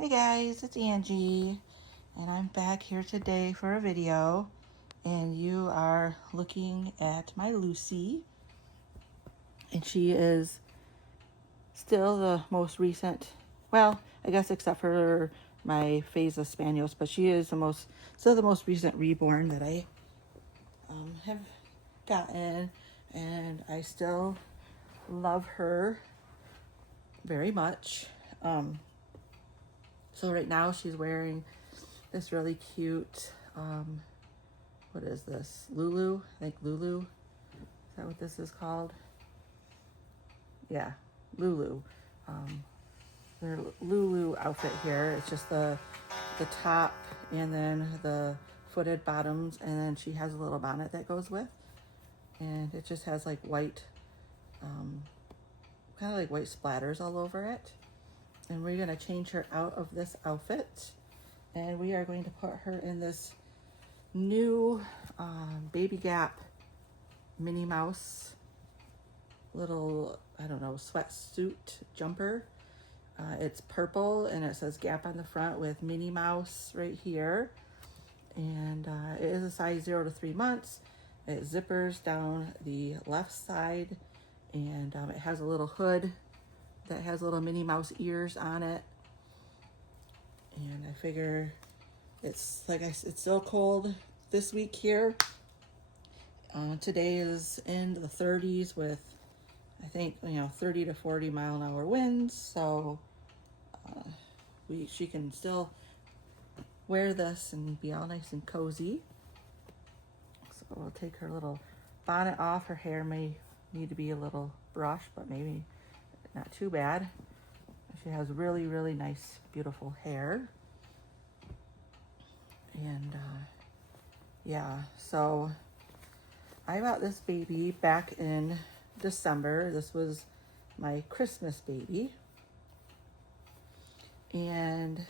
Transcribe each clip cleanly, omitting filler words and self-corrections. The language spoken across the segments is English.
Hey guys, it's Angie, and I'm back here today for a video, and you are looking at my Lucy, and she is still the most recent, well, I guess except for my phase of Spaniels, but she is still the most recent reborn that I have gotten, and I still love her very much. So right now she's wearing this really cute, what is this? Lulu? I think Lulu. Is that what this is called? Yeah, Lulu. Their Lulu outfit here. It's just the top and then the footed bottoms, and then she has a little bonnet that goes with. And it just has like white, kind of like white splatters all over it. And we're gonna change her out of this outfit, and we are going to put her in this new Baby Gap Minnie Mouse little, I don't know, sweatsuit jumper. It's purple and it says Gap on the front with Minnie Mouse right here. And it is a size 0 to 3 months. It zippers down the left side, and it has a little hood that has little Minnie Mouse ears on it. And I figure it's it's still cold this week here. Today is in the 30s with, I think, 30 to 40 mile an hour winds. So she can still wear this and be all nice and cozy. So we'll take her little bonnet off. Her hair may need to be a little brushed, but maybe not too bad. She has really, really nice, beautiful hair. And yeah, so I bought this baby back in December. This was my Christmas baby. And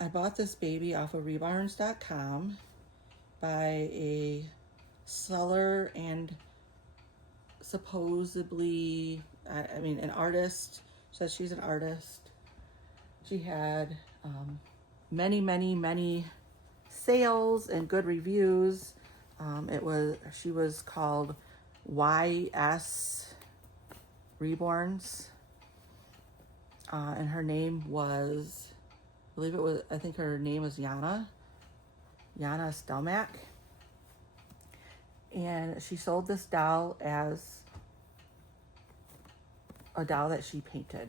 I bought this baby off of rebarns.com by a seller and supposedly, an artist. Says she's an artist. She had many, many, many sales and good reviews. She was called YS Reborns, and her name was, I think her name was Yana Stelmack, and she sold this doll as a doll that she painted.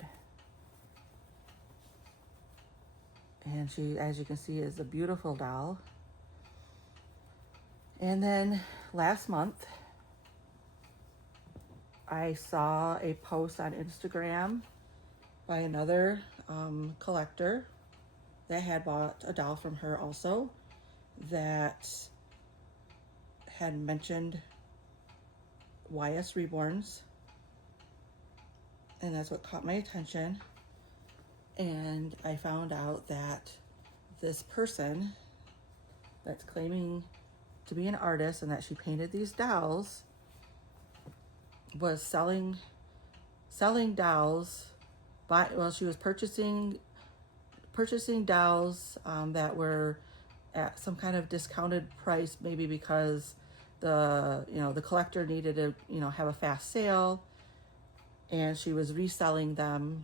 And she, as you can see, is a beautiful doll. And then last month, I saw a post on Instagram by another collector that had bought a doll from her also, that had mentioned YS Reborns. And that's what caught my attention. And I found out that this person that's claiming to be an artist and that she painted these dolls was selling dolls. She was purchasing dolls that were at some kind of discounted price, maybe because the collector needed to have a fast sale, and she was reselling them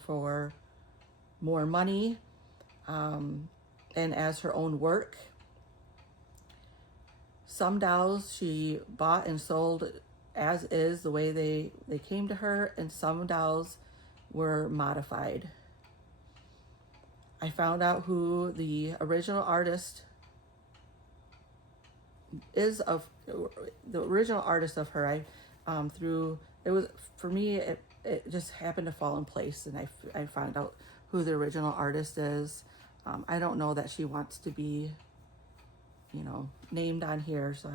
for more money, and as her own work. Some dolls she bought and sold as is, the way they came to her, and some dolls were modified. I found out who the original artist is of her. It was, for me, it just happened to fall in place, and I found out who the original artist is. I don't know that she wants to be, named on here, so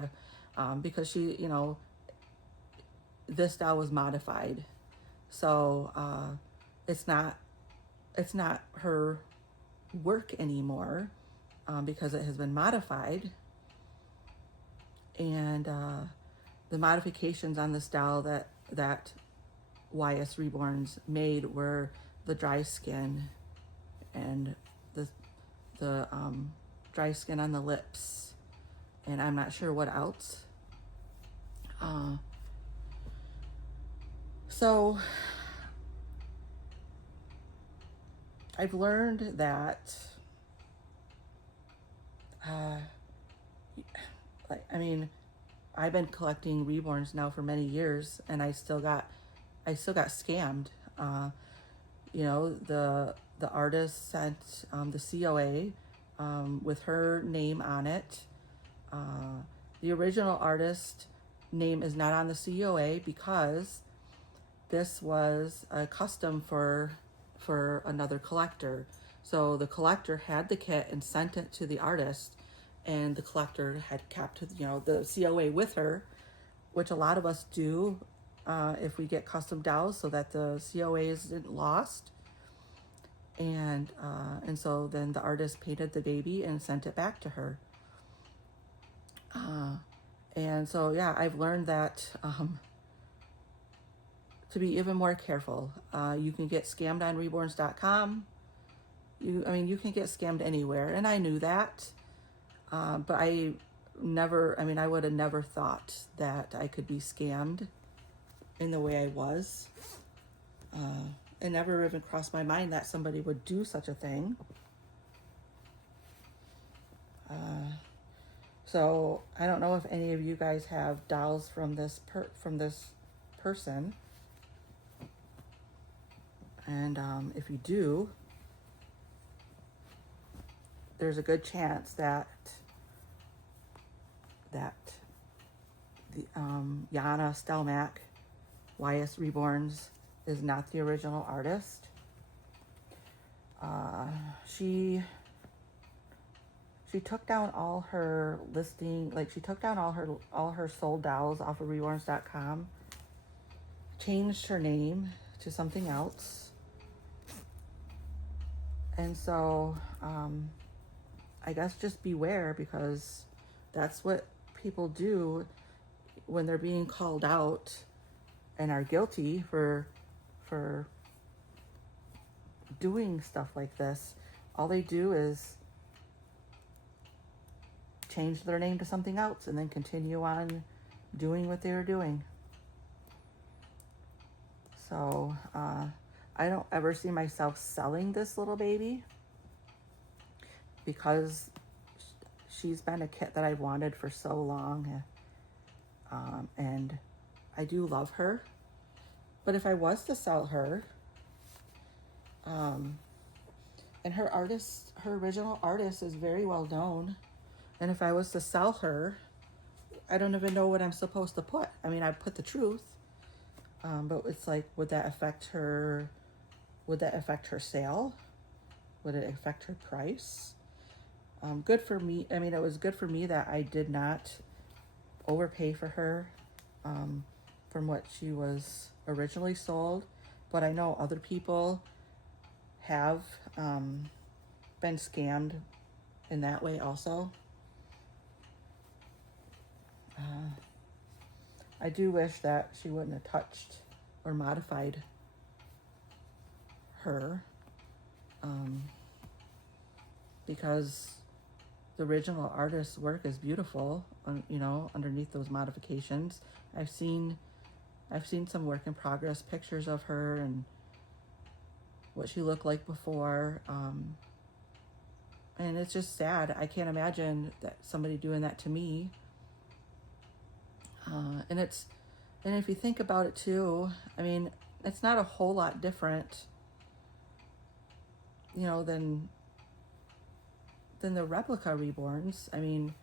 because she, this doll was modified, so it's not her work anymore, because it has been modified. And the modifications on this doll that YS Reborns made were the dry skin and the dry skin on the lips, and I'm not sure what else. So I've learned that, I mean, I've been collecting reborns now for many years, and I still got scammed. You know, the artist sent the COA with her name on it. The original artist name is not on the COA because this was a custom for another collector. So the collector had the kit and sent it to the artist, and the collector had kept, you know, the COA with her, which a lot of us do if we get custom dolls, so that the COA isn't lost. And so then the artist painted the baby and sent it back to her. And so yeah, I've learned that to be even more careful. You can get scammed on reborns.com. You can get scammed anywhere, and I knew that. But I would have never thought that I could be scammed in the way I was. It never even crossed my mind that somebody would do such a thing. So I don't know if any of you guys have dolls from this person. And if you do, there's a good chance that the Yana Stelmack, YS Reborns, is not the original artist. She took down all her listing, like she took down all her sold dolls off of reborns.com, changed her name to something else. And so I guess just beware, because that's what people do when they're being called out and are guilty for doing stuff like this. All they do is change their name to something else and then continue on doing what they were doing. So I don't ever see myself selling this little baby, because she's been a kit that I've wanted for so long, and I do love her. But if I was to sell her, and her original artist is very well known, and if I was to sell her, I don't even know what I'm supposed to put. I mean, I put the truth, but it's like, would that affect her sale? Would it affect her price? Good for me. I mean, it was good for me that I did not overpay for her from what she was originally sold. But I know other people have been scammed in that way also. I do wish that she wouldn't have touched or modified her, because the original artist's work is beautiful, you know, underneath those modifications. I've seen some work in progress pictures of her and what she looked like before, and it's just sad. I can't imagine that somebody doing that to me. And if you think about it too, I mean, it's not a whole lot different, you know, than the replica reborns. I mean,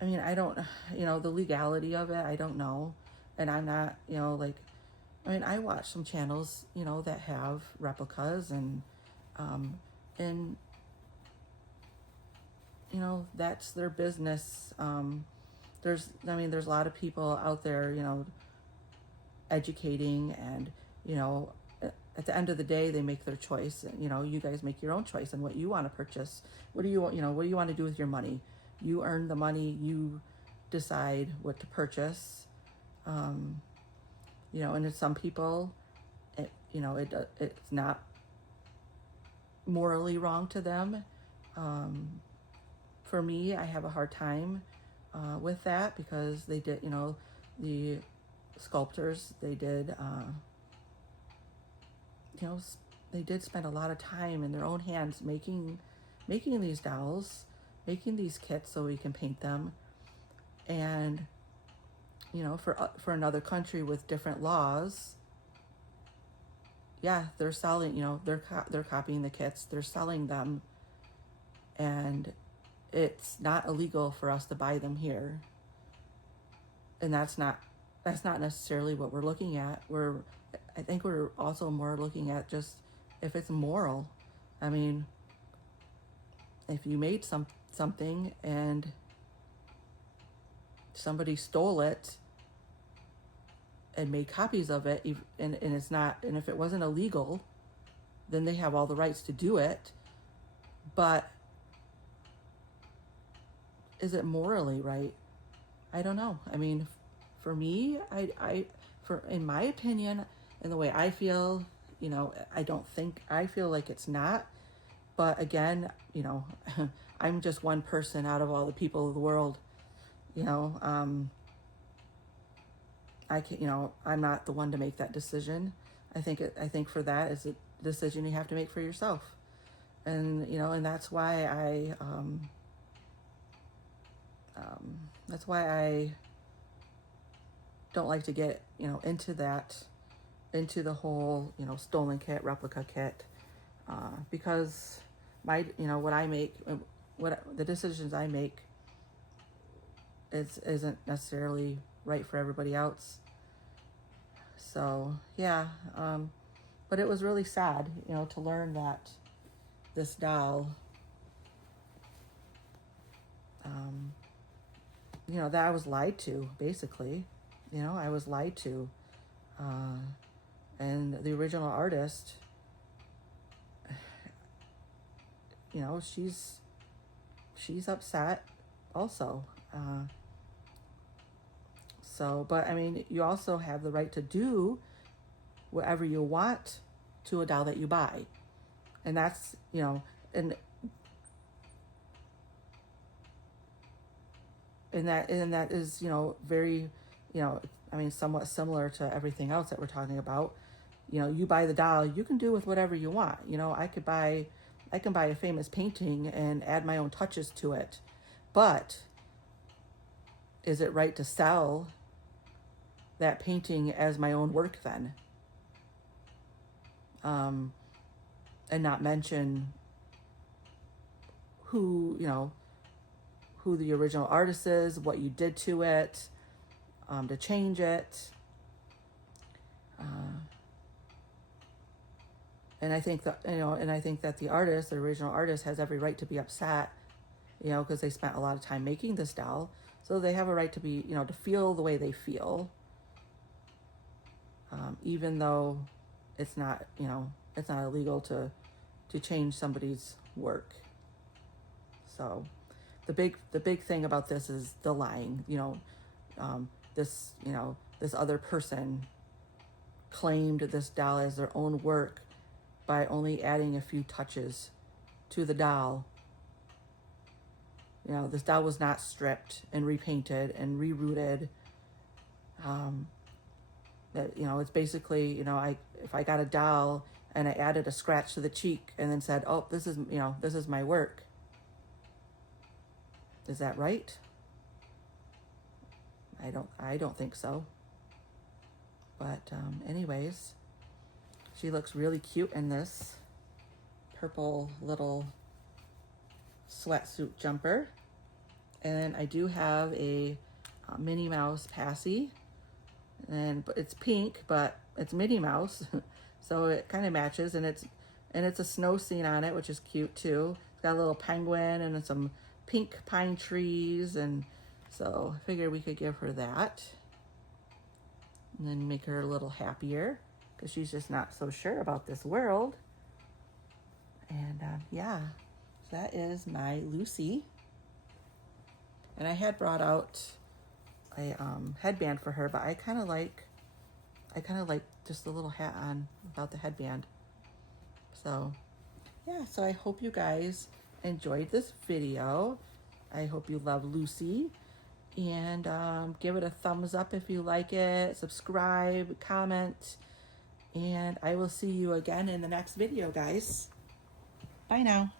I don't, you know, the legality of it, I don't know. And I'm not, you know, like, I mean, I watch some channels, you know, that have replicas, and you know, that's their business. There's a lot of people out there, you know, educating, and, you know, at the end of the day, they make their choice. You know, you guys make your own choice on what you want to purchase. What do you want to do with your money? You earn the money, you decide what to purchase. You know, and some people, it's not morally wrong to them. For me, I have a hard time with that, because they did, the sculptors, they did, they did spend a lot of time in their own hands making these dolls, making these kits so we can paint them. And for another country with different laws, yeah, they're selling, they're copying the kits, they're selling them, and it's not illegal for us to buy them here. And that's not necessarily what we're looking at. I think we're also more looking at just if it's moral. I mean, if you made something and somebody stole it and made copies of it, and it's not, and if it wasn't illegal, then they have all the rights to do it. But is it morally right? I don't know. I mean, for me, in my opinion, and the way I feel, I feel like it's not. But again, I'm just one person out of all the people of the world. I can't, I'm not the one to make that decision. I think for that is a decision you have to make for yourself. And, and that's why I don't like to get, into the whole, stolen kit, replica kit, because what I make, the decisions I make isn't necessarily right for everybody else. So yeah, but it was really sad, to learn that this doll, that I was lied to, basically. I was lied to. And the original artist, she's upset also. But I mean, you also have the right to do whatever you want to a doll that you buy. And that's, and that is, very, I mean, somewhat similar to everything else that we're talking about. You buy the doll, you can do with whatever you want. I can buy a famous painting and add my own touches to it. But is it right to sell that painting as my own work then? And not mention who the original artist is, what you did to it, to change it. And I think that, the artist, the original artist, has every right to be upset, because they spent a lot of time making this doll. So they have a right to be, to feel the way they feel. Even though it's not, it's not illegal to change somebody's work. So the big thing about this is the lying. This other person claimed this doll as their own work by only adding a few touches to the doll. This doll was not stripped and repainted and rerouted. It's basically, if I got a doll and I added a scratch to the cheek and then said, oh, this is my work. Is that right? I don't think so. But anyways, she looks really cute in this purple little sweatsuit jumper. And then I do have a Minnie Mouse Passy, but it's pink, but it's Minnie Mouse, so it kind of matches. And it's a snow scene on it, which is cute too. It's got a little penguin and some pink pine trees, and so I figured we could give her that, and then make her a little happier, because she's just not so sure about this world. And yeah, so that is my Lucy. And I had brought out a headband for her, but I kind of like I kind of like just the little hat on without the headband. So yeah, so I hope you guys enjoyed this video. I hope you love Lucy, and give it a thumbs up if you like it, subscribe, comment, and I will see you again in the next video, guys. Bye now.